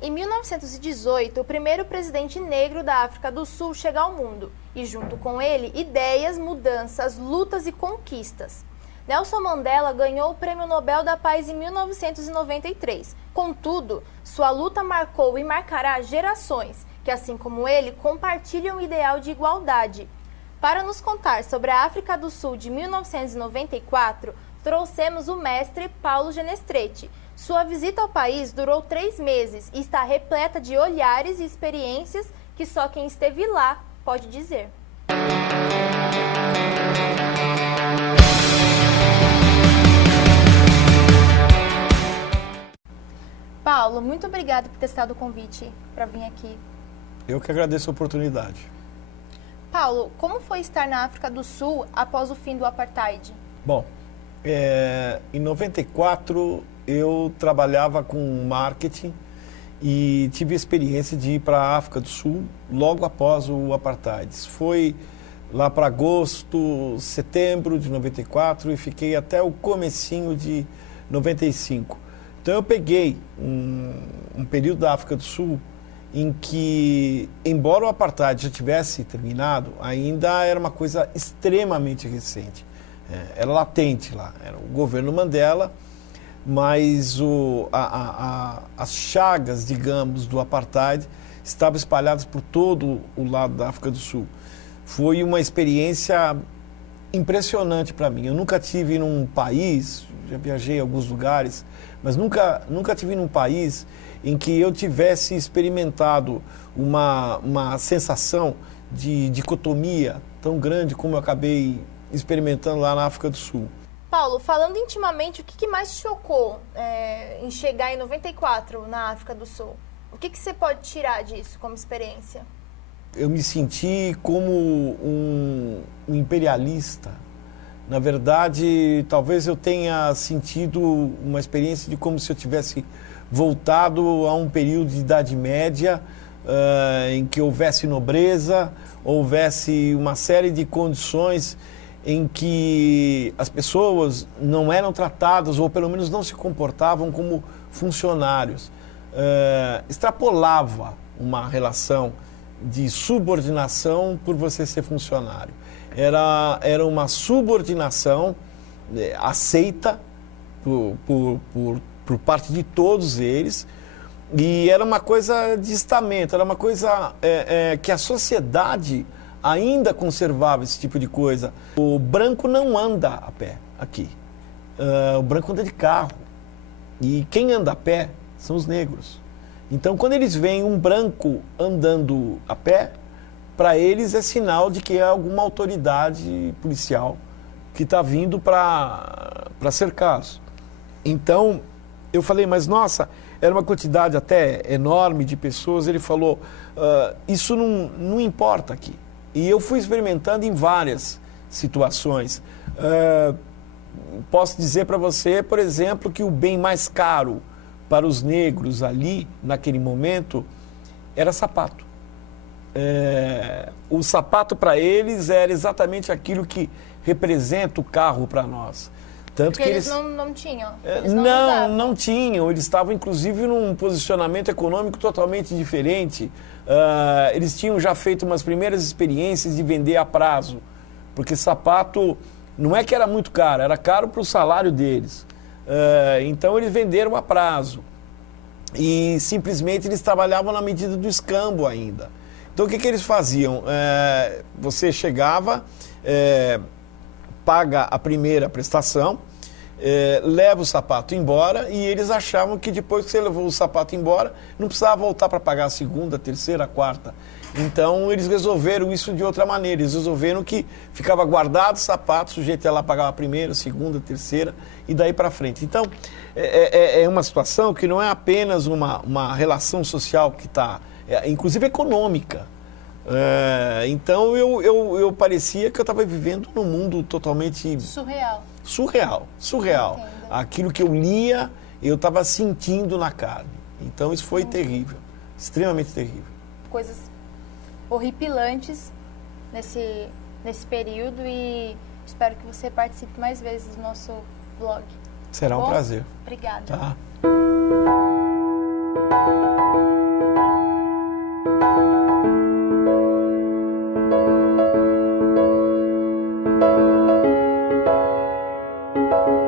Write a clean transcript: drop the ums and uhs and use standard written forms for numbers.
Em 1918, o primeiro presidente negro da África do Sul chega ao mundo e, junto com ele, ideias, mudanças, lutas e conquistas. Nelson Mandela ganhou o Prêmio Nobel da Paz em 1993. Contudo, sua luta marcou e marcará gerações que, assim como ele, compartilham o ideal de igualdade. Para nos contar sobre a África do Sul de 1994, trouxemos o mestre Paulo Genestretti. Sua visita ao país durou 3 meses e está repleta de olhares e experiências que só quem esteve lá pode dizer. Paulo, muito obrigada por ter estado o convite para vir aqui. Eu que agradeço a oportunidade. Paulo, como foi estar na África do Sul após o fim do apartheid? Bom, em 94 eu trabalhava com marketing e tive a experiência de ir para a África do Sul logo após o apartheid. Foi lá para agosto, setembro de 94 e fiquei até o comecinho de 95. Então eu peguei um período da África do Sul em que, embora o apartheid já tivesse terminado, ainda era uma coisa extremamente recente. Era latente lá, era o governo Mandela, mas as chagas, digamos, do apartheid estavam espalhadas por todo o lado da África do Sul. Foi uma experiência impressionante para mim. Eu nunca tive num país, já viajei a alguns lugares, mas nunca tive num país em que eu tivesse experimentado uma sensação de dicotomia tão grande como eu acabei experimentando lá na África do Sul. Paulo, falando intimamente, o que mais te chocou em chegar em 94 na África do Sul? O que você pode tirar disso como experiência? Eu me senti como um imperialista. Na verdade, talvez eu tenha sentido uma experiência de como se eu tivesse voltado a um período de Idade Média, em que houvesse nobreza, houvesse uma série de condições em que as pessoas não eram tratadas, ou pelo menos não se comportavam como funcionários. Extrapolava uma relação de subordinação por você ser funcionário. Era uma subordinação aceita por parte de todos eles, e era uma coisa de estamento, era uma coisa que a sociedade ainda conservava esse tipo de coisa. O branco não anda a pé aqui, o branco anda de carro, e quem anda a pé são os negros. Então, quando eles veem um branco andando a pé, para eles é sinal de que é alguma autoridade policial que está vindo para cercá-los. Então, eu falei, mas nossa, era uma quantidade até enorme de pessoas. Ele falou, isso não importa aqui. E eu fui experimentando em várias situações. Posso dizer para você, por exemplo, que o bem mais caro para os negros ali, naquele momento, era sapato. O sapato para eles era exatamente aquilo que representa o carro para nós. Tanto porque que eles não tinham. Não tinham. Eles estavam, inclusive, num posicionamento econômico totalmente diferente. Eles tinham já feito umas primeiras experiências de vender a prazo. Porque sapato não é que era muito caro, era caro para o salário deles. Então, eles venderam a prazo. E, simplesmente, eles trabalhavam na medida do escambo ainda. Então, o que eles faziam? Você chegava, paga a primeira prestação, leva o sapato embora, e eles achavam que depois que você levou o sapato embora, não precisava voltar para pagar a segunda, a terceira, a quarta. Então, eles resolveram isso de outra maneira. Eles resolveram que ficava guardado o sapato, o sujeito ia lá pagar a primeira, a segunda, a terceira, e daí para frente. Então, é uma situação que não é apenas uma relação social que está, inclusive econômica. Então, eu parecia que eu estava vivendo num mundo totalmente... Surreal. Aquilo que eu lia, eu estava sentindo na carne. Então, isso foi terrível, extremamente terrível. Coisas horripilantes nesse período, e espero que você participe mais vezes do nosso vlog. Será um prazer. Obrigada. Tá. Tchau.